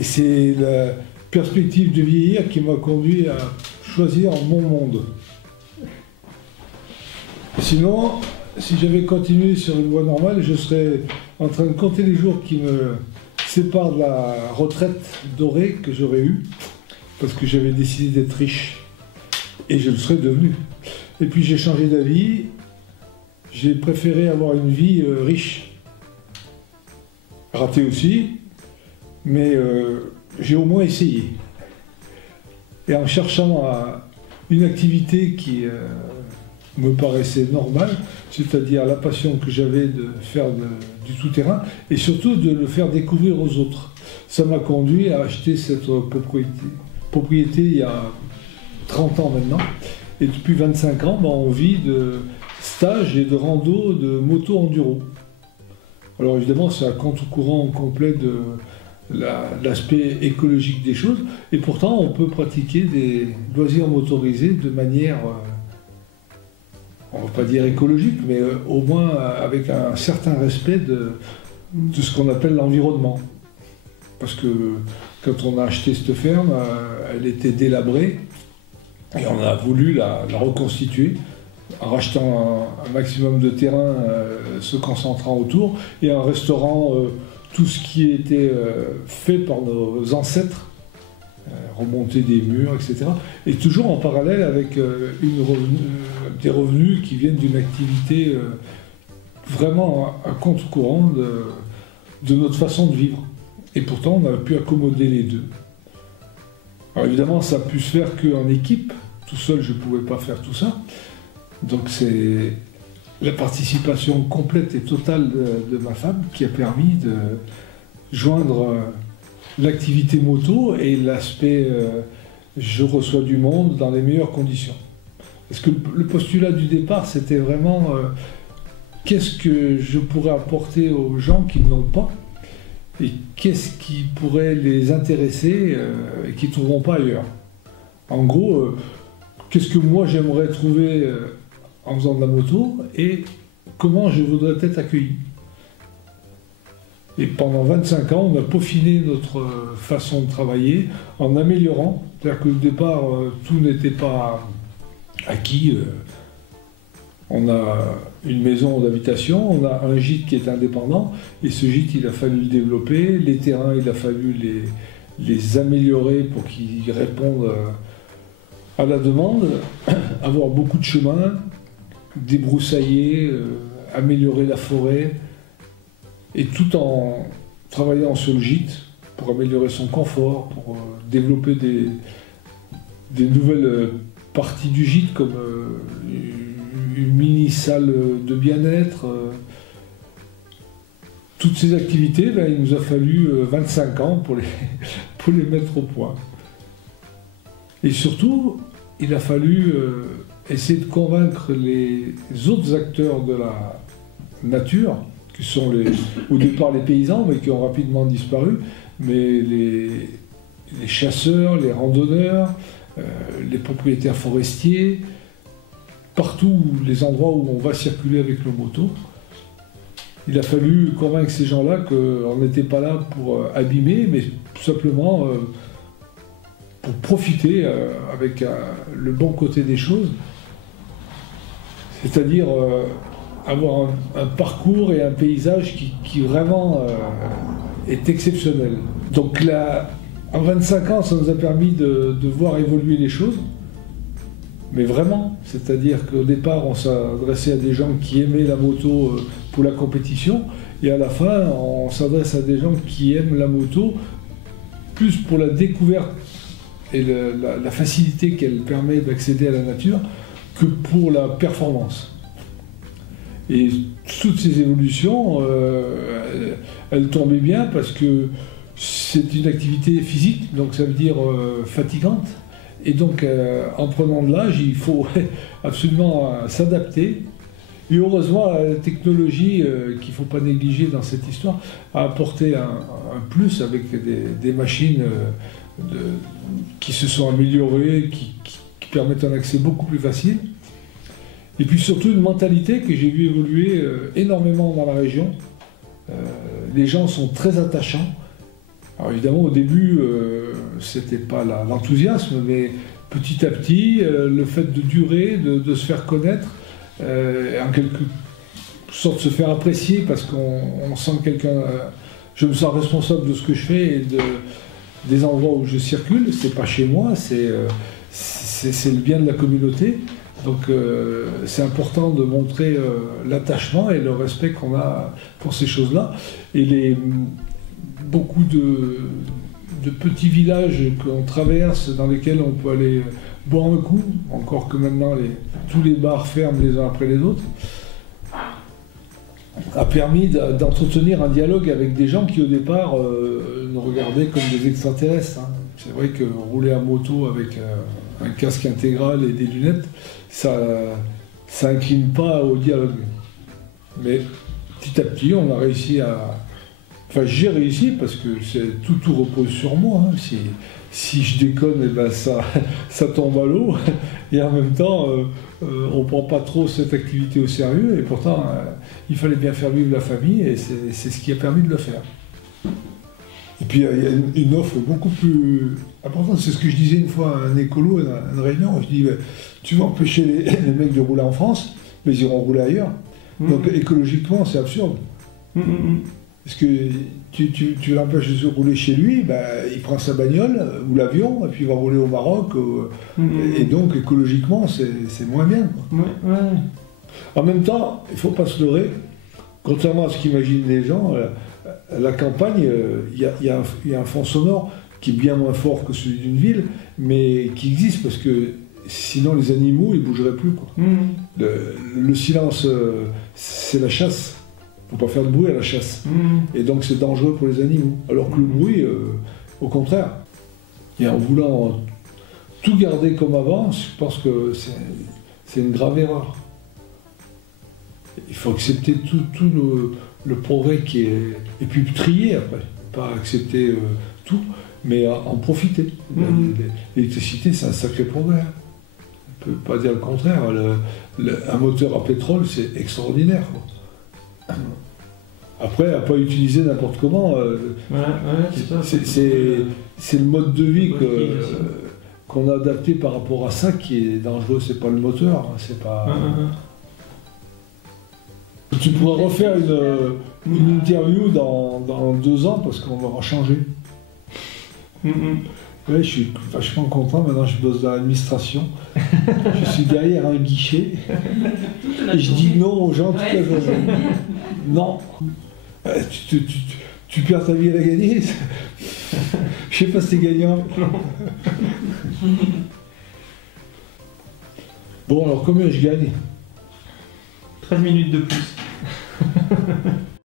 Et c'est la perspective de vieillir qui m'a conduit à choisir mon monde. Sinon, si j'avais continué sur une voie normale, je serais en train de compter les jours qui me séparent de la retraite dorée que j'aurais eue, parce que j'avais décidé d'être riche. Et je le serais devenu. Et puis j'ai changé d'avis, j'ai préféré avoir une vie riche. Ratée aussi, mais j'ai au moins essayé. Et en cherchant une activité qui me paraissait normale, c'est-à-dire la passion que j'avais de faire du tout-terrain, et surtout de le faire découvrir aux autres. Ça m'a conduit à acheter cette propriété il y a 30 ans maintenant, et depuis 25 ans, on vit de stages et de rando de moto enduro. Alors évidemment, c'est à contre-courant complet de l'aspect écologique des choses, et pourtant on peut pratiquer des loisirs motorisés de manière, on ne va pas dire écologique, mais au moins avec un certain respect de ce qu'on appelle l'environnement. Parce que quand on a acheté cette ferme, elle était délabrée, et on a voulu la reconstituer en rachetant un maximum de terrain, se concentrant autour, et en restaurant tout ce qui était fait par nos ancêtres, remonter des murs, etc. Et toujours en parallèle avec des revenus qui viennent d'une activité vraiment à contre-courant de notre façon de vivre. Et pourtant, on a pu accommoder les deux. Alors évidemment, ça a pu se faire qu'en équipe. Tout seul, je ne pouvais pas faire tout ça. Donc c'est la participation complète et totale de ma femme qui a permis de joindre l'activité moto et l'aspect je reçois du monde dans les meilleures conditions. Parce que le postulat du départ, c'était vraiment qu'est-ce que je pourrais apporter aux gens qui n'ont pas, et qu'est-ce qui pourrait les intéresser et qu'ils ne trouveront pas ailleurs. En gros, qu'est-ce que moi j'aimerais trouver en faisant de la moto et comment je voudrais être accueilli. Et pendant 25 ans, on a peaufiné notre façon de travailler en améliorant. C'est-à-dire qu'au départ, tout n'était pas acquis. On a une maison d'habitation, on a un gîte qui est indépendant, et ce gîte, il a fallu le développer. Les terrains, il a fallu les améliorer pour qu'ils répondent à la demande, avoir beaucoup de chemins, débroussailler, améliorer la forêt, et tout en travaillant sur le gîte pour améliorer son confort, pour développer des nouvelles parties du gîte comme une mini-salle de bien-être. Toutes ces activités, il nous a fallu 25 ans pour les mettre au point. Et surtout, il a fallu essayer de convaincre les autres acteurs de la nature, qui sont au départ les paysans, mais qui ont rapidement disparu, mais les chasseurs, les randonneurs, les propriétaires forestiers, partout les endroits où on va circuler avec nos motos. Il a fallu convaincre ces gens-là qu'on n'était pas là pour abîmer, mais tout simplement pour profiter avec le bon côté des choses, c'est-à-dire avoir un parcours et un paysage qui vraiment est exceptionnel. Donc là, en 25 ans, ça nous a permis de voir évoluer les choses, mais vraiment, c'est-à-dire qu'au départ, on s'adressait à des gens qui aimaient la moto pour la compétition, et à la fin, on s'adresse à des gens qui aiment la moto plus pour la découverte et la facilité qu'elle permet d'accéder à la nature que pour la performance. Et toutes ces évolutions, elles tombaient bien parce que c'est une activité physique, donc ça veut dire fatigante. Et donc, en prenant de l'âge, il faut absolument s'adapter. Et heureusement, la technologie, qu'il ne faut pas négliger dans cette histoire, a apporté un plus avec des machines qui se sont améliorées, qui permettent un accès beaucoup plus facile. Et puis surtout une mentalité que j'ai vu évoluer énormément dans la région. Les gens sont très attachants Alors évidemment, au début, c'était pas l'enthousiasme, mais petit à petit, le fait de durer, de se faire connaître, en quelque sorte se faire apprécier parce qu'on sent quelqu'un. Je me sens responsable de ce que je fais et des endroits où je circule. C'est pas chez moi, c'est le bien de la communauté. Donc c'est important de montrer l'attachement et le respect qu'on a pour ces choses-là. Et beaucoup de petits villages qu'on traverse, dans lesquels on peut aller boire un coup, encore que maintenant tous les bars ferment les uns après les autres, a permis d'entretenir un dialogue avec des gens qui au départ nous regardaient comme des extraterrestres. Hein. C'est vrai que rouler à moto avec un casque intégral et des lunettes, ça incline pas au dialogue. Mais petit à petit, on a réussi à... Enfin, j'ai réussi parce que tout repose sur moi. Hein. Si je déconne, eh ben ça tombe à l'eau. Et en même temps, on ne prend pas trop cette activité au sérieux. Et pourtant, il fallait bien faire vivre la famille et c'est ce qui a permis de le faire. Et puis, il y a une offre beaucoup plus importante. C'est ce que je disais une fois à un écolo, à une réunion. Je dis, tu vas empêcher les mecs de rouler en France, mais ils iront rouler ailleurs. Donc, écologiquement, c'est absurde. Parce que tu l'empêches de se rouler chez lui, il prend sa bagnole ou l'avion et puis il va rouler au Maroc. Et donc écologiquement, c'est moins bien. Quoi. Ouais. En même temps, il ne faut pas se leurrer. Contrairement à ce qu'imaginent les gens, la campagne, il y a un fond sonore qui est bien moins fort que celui d'une ville, mais qui existe parce que sinon les animaux ils ne bougeraient plus. Quoi. Le silence, c'est la chasse. Il ne faut pas faire de bruit à la chasse. Et donc c'est dangereux pour les animaux. Alors que le bruit, au contraire. Et en voulant tout garder comme avant, je pense que c'est une grave erreur. Il faut accepter tout le progrès qui est... Et puis trier après. Pas accepter tout, mais en profiter. L'électricité, c'est un sacré progrès. On ne peut pas dire le contraire. Un moteur à pétrole, c'est extraordinaire. Quoi. Après, à pas utiliser n'importe comment, c'est le mode de vie qu'on a adapté par rapport à ça qui est dangereux. C'est pas le moteur, c'est pas. Tu pourras refaire une interview dans 2 ans parce qu'on aura changé. Ouais, je suis vachement content. Maintenant, je bosse dans l'administration. Je suis derrière un guichet et je dis non aux gens toute la journée. Non. Tu perds ta vie à la gagner. Je sais pas si t'es gagnant. Bon, alors combien je gagne? 13 minutes de plus.